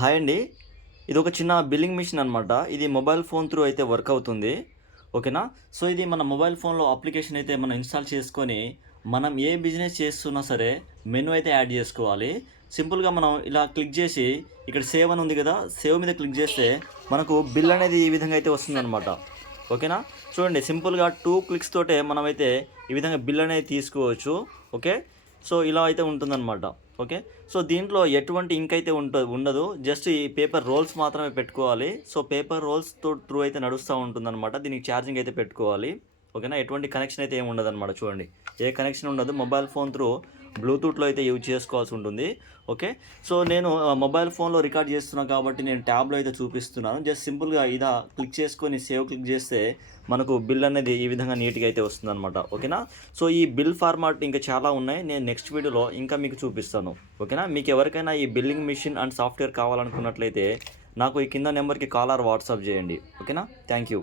Hi అండి. ఇది ఒక చిన్న బిల్లింగ్ మిషన్ అనమాట. ఇది మొబైల్ ఫోన్ త్రూ అయితే వర్క్ అవుతుంది. ఓకేనా. సో ఇది మన మొబైల్ ఫోన్‌లో అప్లికేషన్ అయితే మనం ఇన్‌స్టాల్ చేసుకొని, మనం ఏ బిజినెస్ చేస్తున్నా సరే మెనూ అయితే యాడ్ చేసుకోవాలి. సింపుల్‌గా మనం ఇలా క్లిక్ చేసి ఇక్కడ సేవ్ అని ఉంది కదా! సేవ్ మీద క్లిక్ చేస్తే మనకు బిల్ అనేది ఈ విధంగా అయితే వస్తుందనమాట. ఓకేనా. చూడండి సింపుల్‌గా 2 క్లిక్స్ తోటే మనమైతే ఈ విధంగా బిల్ అనేది తీసుకోవచ్చు. ఓకే. సో ఇలా అయితే ఉంటుందనమాట. ఓకే. సో దీంట్లో ఎటువంటి ఇంక్ అయితే ఉండదు. జస్ట్ ఈ పేపర్ రోల్స్ మాత్రమే పెట్టుకోవాలి. సో పేపర్ రోల్స్‌తో త్రూ అయితే నడుస్తా ఉంటుందనమాట. దీనికి ఛార్జింగ్ అయితే పెట్టుకోవాలి. ఓకేనా. ఎటువంటి కనెక్షన్ అయితే ఏమి ఉండదనమాట చూడండి. ఏ కనెక్షన్ ఉండదు. మొబైల్ ఫోన్ త్రూ బ్లూటూత్‌లో అయితే యూజ్ చేసుకోవాల్సి ఉంటుంది. ఓకే. సో నేను మొబైల్ ఫోన్‌లో రికార్డ్ చేస్తున్నా కాబట్టి నేను ట్యాబ్‌లో అయితే చూపిస్తున్నాను. జస్ట్ సింపుల్‌గా ఇలా క్లిక్ చేసుకొని సేవ్ క్లిక్ చేస్తే మనకు బిల్ అనేది ఈ విధంగా నీట్‌గా అయితే వస్తుందనమాట. ఓకేనా. సో ఈ బిల్ ఫార్మాట్ ఇంకా చాలా ఉన్నాయి. నేను నెక్స్ట్ వీడియోలో ఇంకా మీకు చూపిస్తాను. ఓకేనా. మీకు ఎవరికైనా ఈ బిల్లింగ్ మెషిన్ అండ్ సాఫ్ట్‌వేర్ కావాలనుకున్నట్లయితే నాకు ఈ కింద నెంబర్‌కి కాల్ ఆర్ వాట్సాప్ చేయండి. ఓకేనా. Thank you.